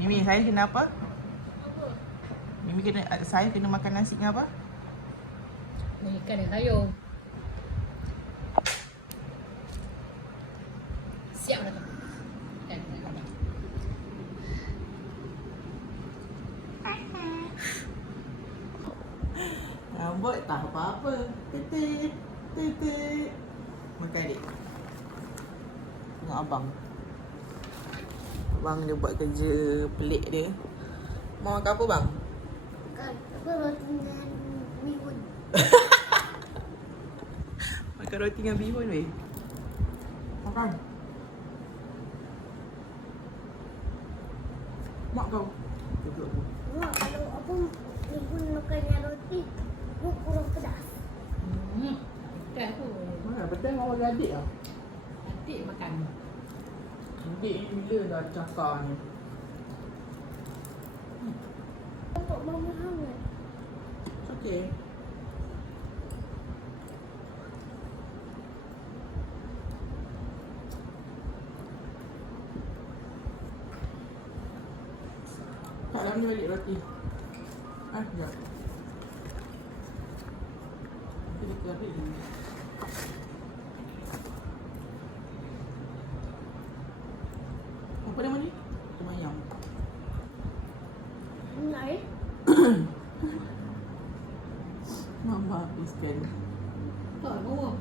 Mimi, saya kena apa? Mimi saya kena makan nasi dengan apa? Ikan dan sayur. Siap dah tu. Rambut tak apa-apa. Titik. Titik. Makan adik. Tengok abang. Abang dia buat kerja pelik dia. Mau makan apa bang? Makan apa roti dengan bihun. Makan roti dengan bihun weh. Makan. Mak kau. Duduk tu. Mak, kalau apa bihun makan dengan roti, dia kurang pedas. Dah tu. Mana betul awak ada adik ah? Adik makan. Adik ni bila dah cakar ni. Untuk mama hangat. Okey. Tak lama ni balik roti. Sekejap. Kita kering dulu. Apa nama ni? Semayang. Nak Mama habiskan. Tak bawa.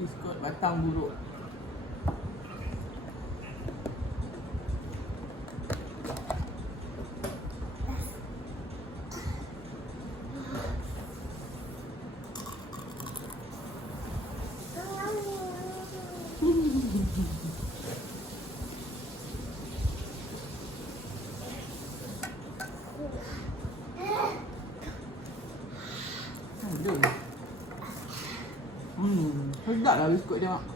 Biskut batang buruk. Aduh. Sedap lah biskut dia mak.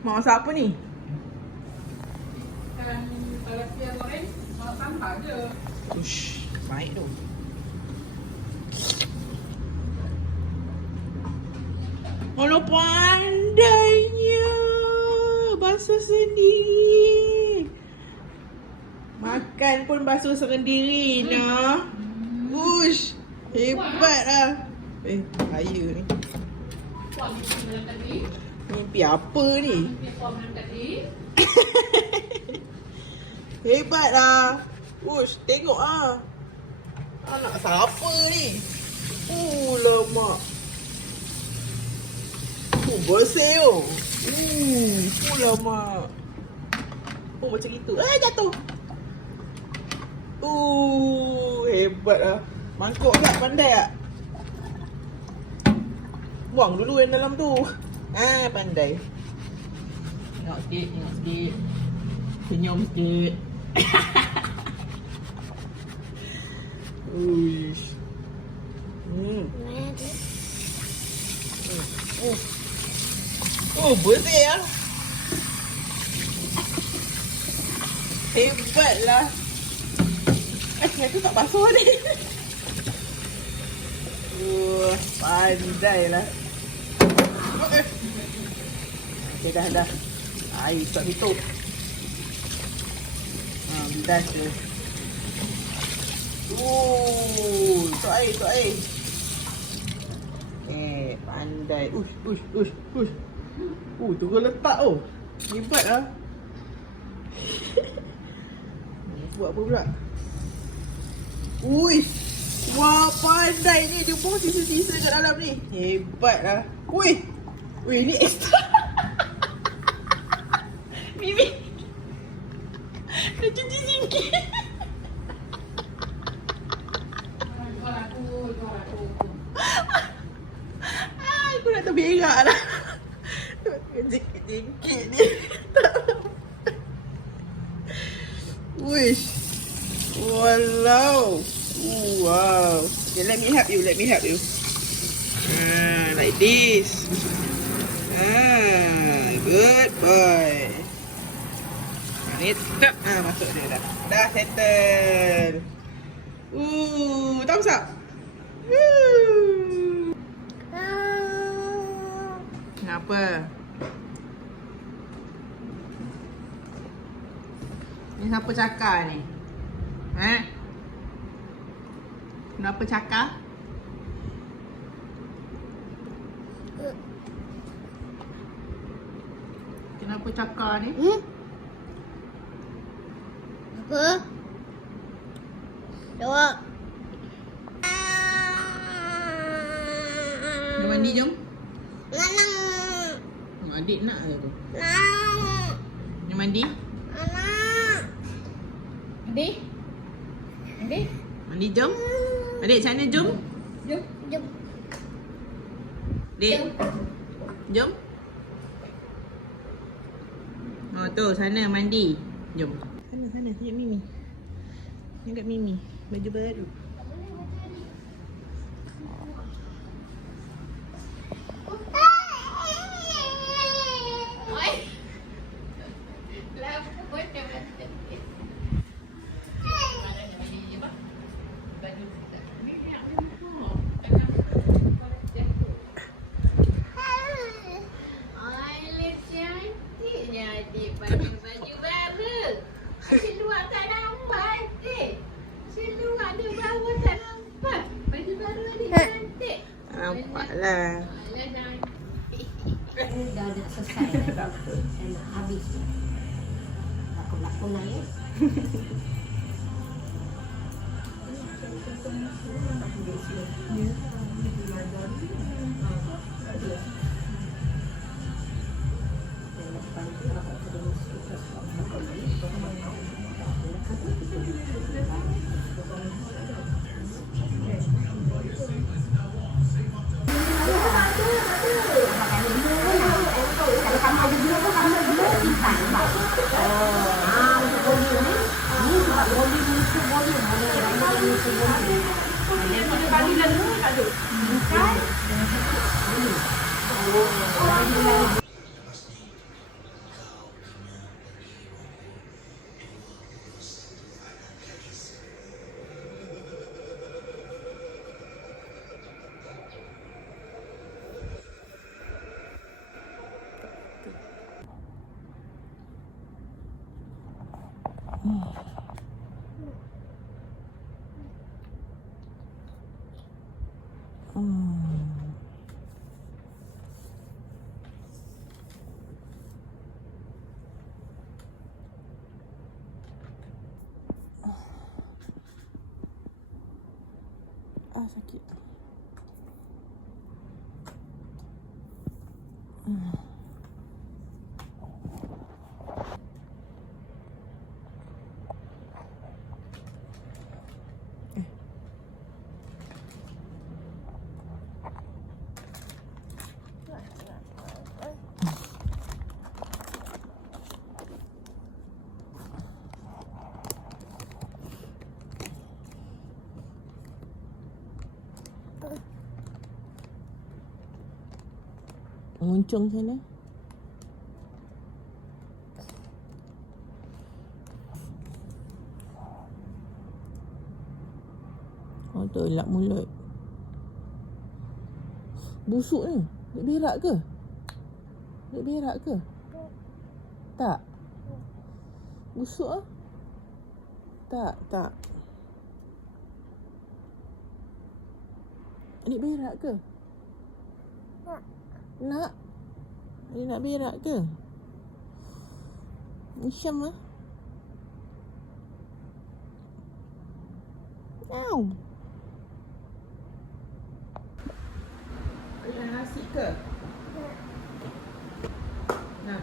Mak masak apa ni? Kalau siang goreng, masak sambal je. Ush, baik tu. Alah pandainya. Basuh sendiri. Makan pun basuh sendiri nah. Ush, hebat lah. Saya ni. Puan mimpi malam tadi. Mimpi apa ni? Mimpi puan malam tadi. Hebat lah. Ush, tengok ah. Anak siapa ni? Lemak. Bersih oh. Lemak. Oh macam itu. Jatuh. Hebat lah. Mangkuk tak pandai tak? Buang dulu yang dalam tu. Pandai. Tengok sikit, tengok sikit. Senyum sikit. Uish. Bersih lah. Hebat lah. Aku tak basuh ni. Pandai lah. Okay, dah. Air tak tutup. Bidas je. Tu air. Pandai. Ush. Turun letak oh. Hebat lah. Buat apa pula? Uish. Wah, pandai ni. Dia pun sisa-sisa kat dalam ni. Hebat lah. Wih, ni extra. Mimi. Dah cuci sikit. Jual aku. Aku nak terberak lah. Jengkit-jengkit ni. Wish. Walau. Wow. Okay, let me help you. Like this. Good boy. Ni tak. Masuk dia dah. Dah settle. Thumbs up. Kenapa? Ni siapa cakap ni? Kenapa cakap? Kenapa cakap ni? Apa? Jawab. Jom mandi jom. Nanang. Adik nak ke tu? Nak. Jom mandi. Anak. Adik? Adik? Mandi jom. Adik macam mana jom? Jom. Jom. Adik. Jom. Oh tu sana mandi. Jom. Sana tunjuk Mimi. Tunjuk Mimi. Baju baru. Baju baru. Seluar tak nampak adik. Seluar dia bawah tak nampak. Baju baru adik cantik. Nampaklah. Alah cantik. Dah nak selesai. Saya nak habis. Aku nangis. Sakit. Muncung sana. Oh tu elak mulut. Busuk ni. Dia berak ke? Dia berak ke? Tak. Busuk ah? Tak. Adik berak ke? Nak? Dia nak berak ke? Syam ah. Au. Ada nasi ke? Nah.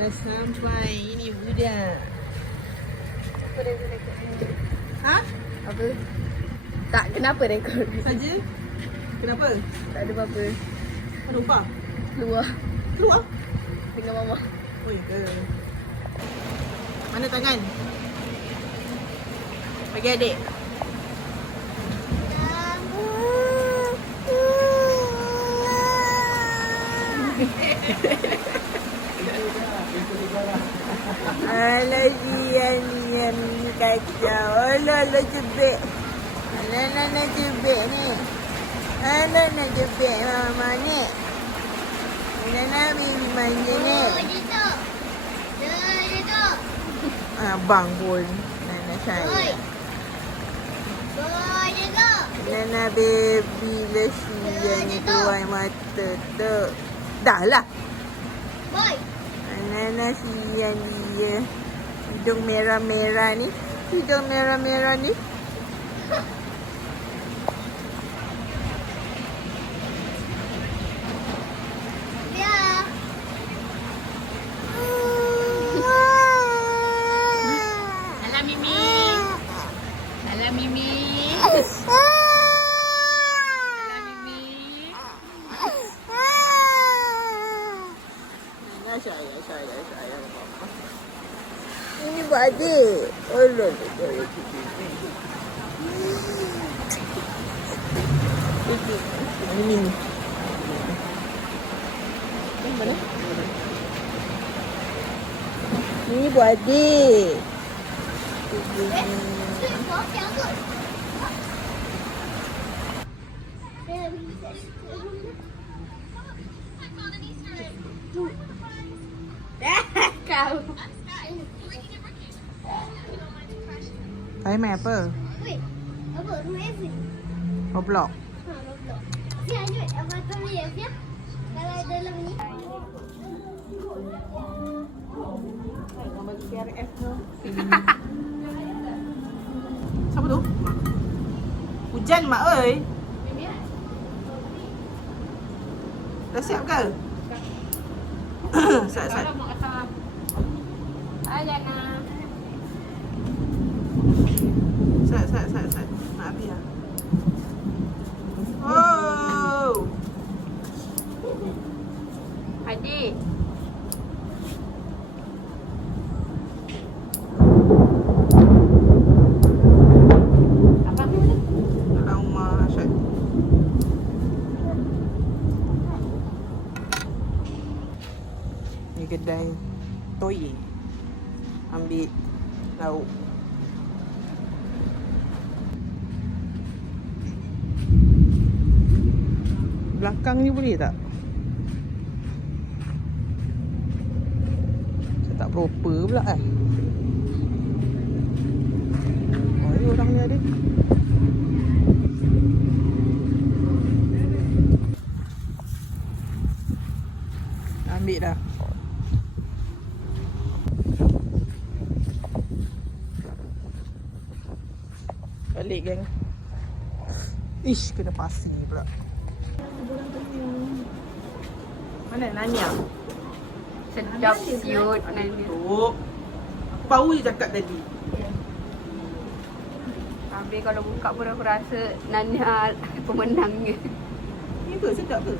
Dah sampai. Ini budak. Ha? Apa? Tak, kenapa rekod? Saja? Kenapa? Tak ada apa-apa. Ada upah? Keluar Keluar? dengan mama. Oh ya ke? Mana tangan? Bagi adik. Alah dia ni kacau. Alah jebek. Alah jebek ni. Alah jebek mama ni. Alah bibi manja ni. Abang pun Nana saya. Nana baby lesian ni tuai mata tu. Dah lah. Nana sian dia. Hidung merah-merah ni. Hidung merah-merah ni. Alah Mimi. Alah Mimi. Saya. Ini buat adik. Alah. Ini. Mana? Ini buat adik. Kau. Kau main apa? Apa? Rumah Evan? Roblox. Ha, Roblox. Dia ada avatar dia, ya? Kalau dalam ni. Gambar CRF tu. Siapa tu? Hujan mak oi. Dah siap ke? Siap. Hai Jana. Siap. Nak habis lah. Oh. Adik. Abang ni mana? Dalam rumah Syed. Ni kedai toy. Ambil lauk. Belakang ni boleh tak? Saya tak proper pula kan. Oh, ni orang ni ada. Ambil dah. Balik geng. Ish, kena pasir pula. Mana Nanya? Sedap siut Nanya. Tutup. Baru je cakap tadi. Habis kalau buka pun aku rasa Nanya pemenangnya. Ni ke? Sedap ke?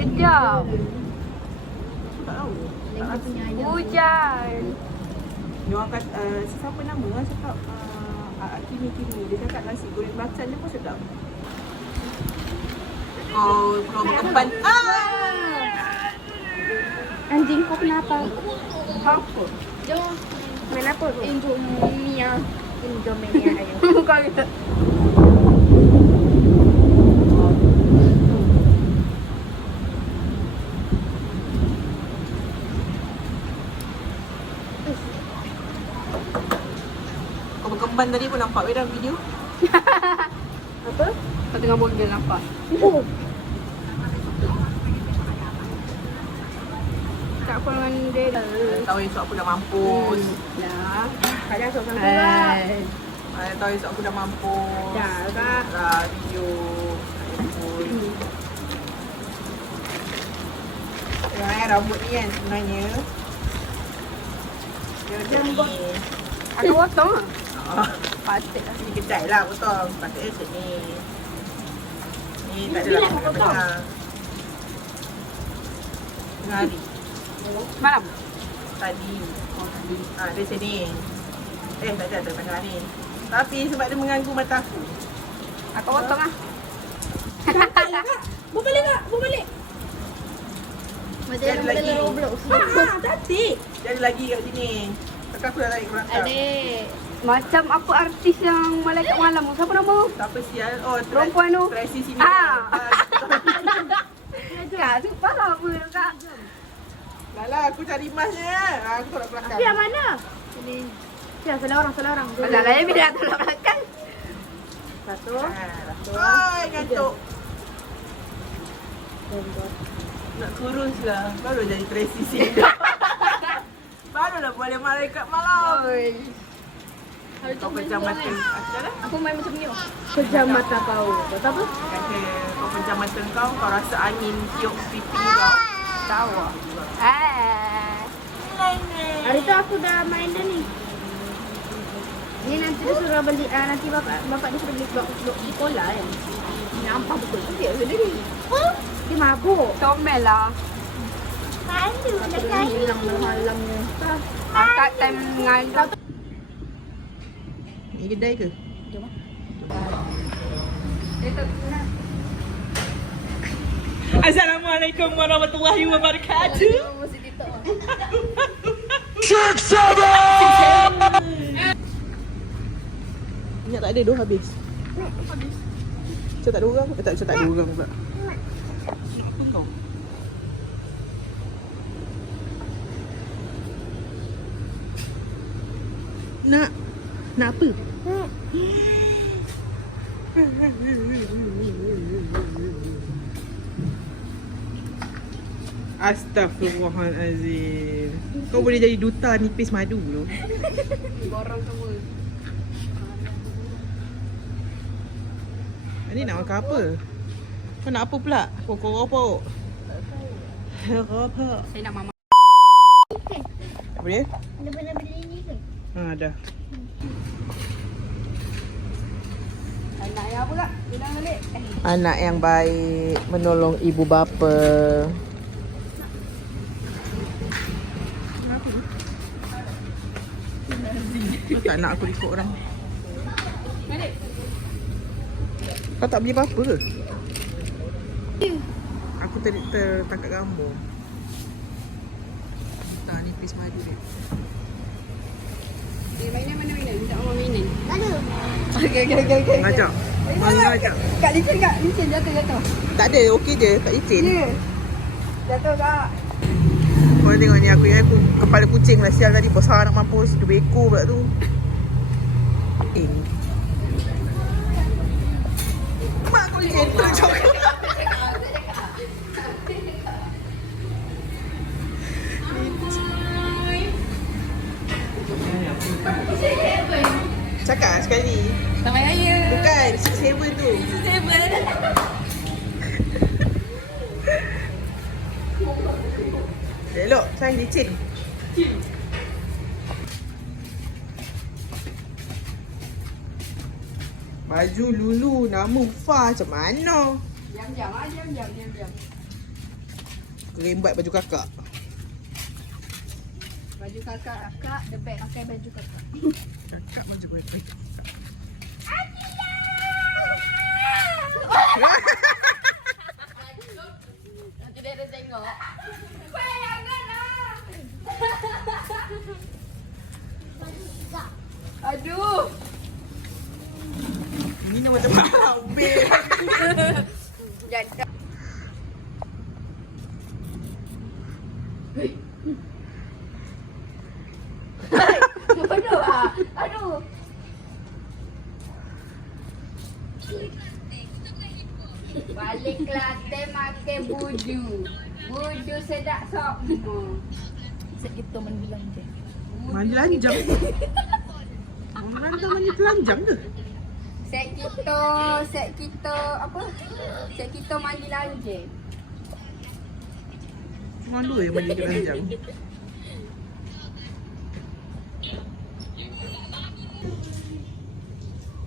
Sedap. Aku tak tahu. Tak rasa. Hujan. Dia orang kata, siapa nama orang cakap Kimi. Dia cakap nasi goreng belacan dia pun sedap. Oh, kau berkemban. Anjing kau kenapa? Apa? Jom. Main apa tu? Indomia. Indomia ayo. Kau gitu. Kau berkemban tadi pun nampak dalam video. Apa? Kau tengah buat dia nampak. Tak apa dengan dia dah. Tahu esok aku dah mampus. Dah. Kadang seorang tu lah. Tahu esok aku dah mampus. Dah kak. Dah video. Rambut ni kan sebenarnya Dia macam ni. Aku potong lah. Oh. Patut lah. Ni kedai lah potong. Patutnya macam ni. Ni tak ada lah tengah. Tengah hari. Malam. Tadi. Dia macam ni. Tak ada tengah ni. Tapi sebab dia mengganggu mata aku. Aku potong lah. Berbalik tak? Berbalik. Macam Jadi dalam lagi. dalam Roblox. Tadi. Jadi lagi kat sini. Takkan aku dah tarik ke belakang. Adik. Macam apa artis yang malaikat malam tu? Siapa nama? Tak apa sial. Oh, Perempuan tu. Tracy sini. Kak, sumpah lah apa kak. Lala, aku cari masnya. Aku tolak belakang. Yang mana? Sini. Siapa salah orang, salah orang. Macam lain bila tolak belakang. Satu. Oh, ngantuk. Nak kurus lah. Baru jadi Tracy sini. Barulah boleh malaikat malam. Oi. Kau pejam mata. Macam mana? Aku main macam ni. Pejam mata kau. Kata apa? Kata kau pejam mata kau, kau rasa angin tiup pipi kau. Tahu. Hari tu aku dah main dah ni. Ni nanti dia suruh beli, nanti bapak dia suruh beli blok sekolah kan. Nampak betul tu dia ni. Dia mabuk. Comel lah. Malu dah hilang malamnya. Akak time mengajar. Ni kedai ke? Assalamualaikum warahmatullahi wabarakatuh. Minyak tak ada dah habis. Macam tak ada orang. Tak, macam tak ada orang pula. Apa kau? Nak apa? Astaghfirullahalazim. Kau boleh jadi duta nipis madu tu. Borong semua. Ni nak makan apa? Kau nak apa pula? Pokok-pokok. Apa? Saya nak mama. Apa dia? Ada pernah beli ni ke? Dah. Anak yang apa kak? Bilang balik. Anak yang baik, menolong ibu bapa. Kau tak nak aku ikut orang. Balik. Kau tak beli apa-apa ke? Aku tertangkap gambar. Tak, nipis madu dia. Mainan mana mainan? Minta mama mainan. Ada. Okay. Ngajak. Ngajak. Kak licin kak. Licin jatuh. Tak ada, okey je. Tak licin. Ya. Jatuh kak. Korang tengok ni aku kepala kucing lah sial tadi. Besar nak mampus. 2 ekor pula tu. Mak kau gentle cakap. Cakap sekali. Selamat Raya. Bukan, 6-7 tu. 7. Elok, saya licin. Baju Lulu nama Fa macam mana? Diam-diam ah, diam-diam. Kerembat baju kakak. Baju kakak, the bag pakai baju kakak. Kakak baju kakak. Nanti dia ada tengok. Aduh. Ini nama macam mana? Ubin. Jangan. Bodoh ah. Aduh. Balik Kelantan makan budu. Budu sedap sok. Segitu menbilang je. Mandi lanjang. Orang rantau mandi telanjang ke? Set kita apa? Set kita mandi lanjang. Malu ya mandi telanjang.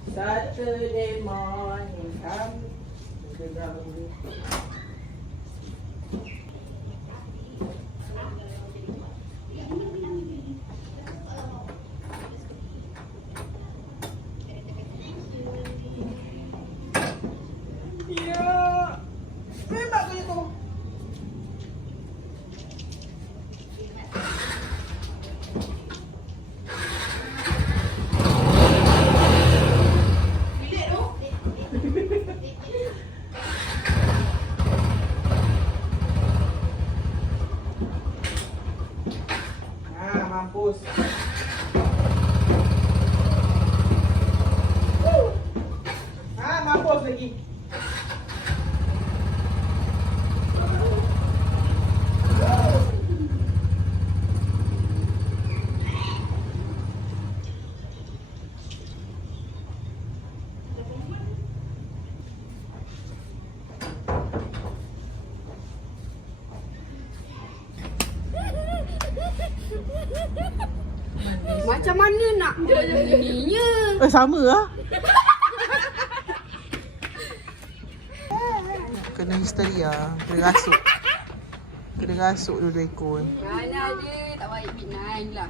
Saturday morning come. Ya, tembak kau itu. Mampus. Mampus lagi. Macam mana nak ininya? Sama lah. Kena histeria. Kena rasuk. Kena rasuk dua-dua ekor. Mana ada, tak baik P9 lah.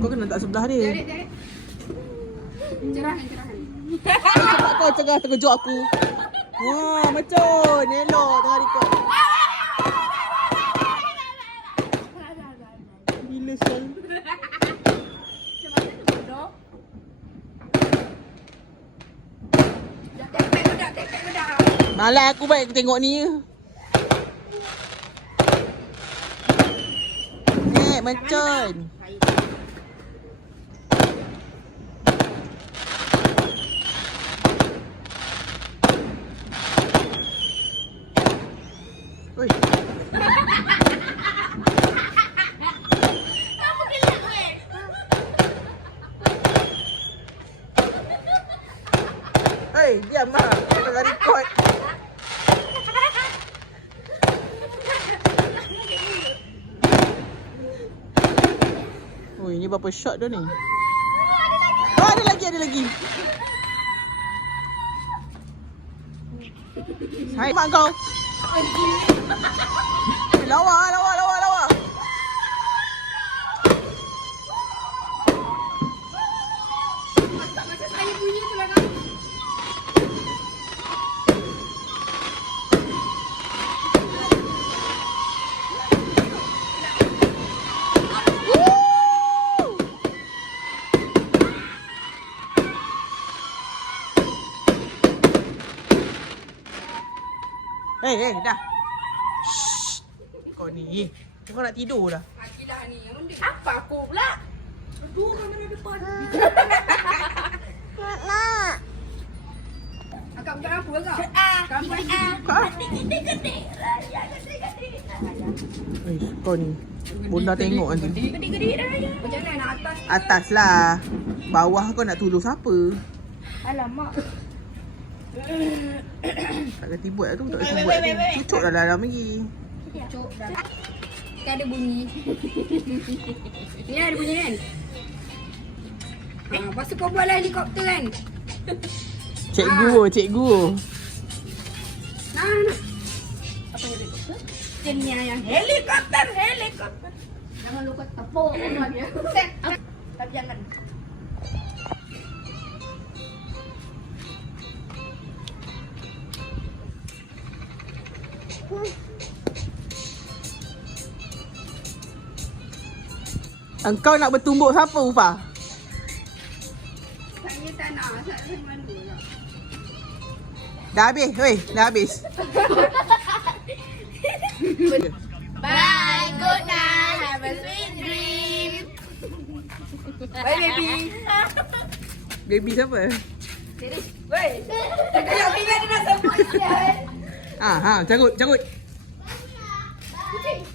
Kau kena tak sebelah dia. Tarik. Cerahan. Cepat kau tengah terkejut aku. Wah, macam elok tengah record. Gila sial. Tepek bedak. Malah aku baik tengok ni. Macam. Oi. Hei, diam lah. Kita tengah record. Oh, ini berapa shot dah ni? Oh, ada lagi. Hai, mak kau. Lawa. Macam saya punya tu lah kan. Hey, dah. Shh. Kau ni. Kau nak tidur dah. Akilah ni yang benda. Apa aku pula? Aduh, kamera depan. Akak macam apa kak? Kamu lagi. Gede-gede. Eh, kau ni. Bunda tengok nanti. Gede-gede dah ya. Macam mana nak atas? Atas lah. Bawah kau nak tolong siapa? Alamak. Tak kerti buat tu. Tak kerti buat tu. Cucuk dah dalam lagi. Cuk dah. Kan ada bunyi. Ni ada bunyi kan? Lepas tu kau buatlah helikopter kan? Cikgu. Nah. Apa helikopter? Jenis yang helikopter. Jangan lupa tepuk orang dia. Tapi jangan. Engkau nak bertumbuk siapa, Ufa? Saya tak nak. Saya malu lah. Dah habis? Dah habis. Bye, good night, have a sweet dream. Bye baby. Baby siapa? Woi. Kayak ingat dia nak sebut sial. Carut. Kucing.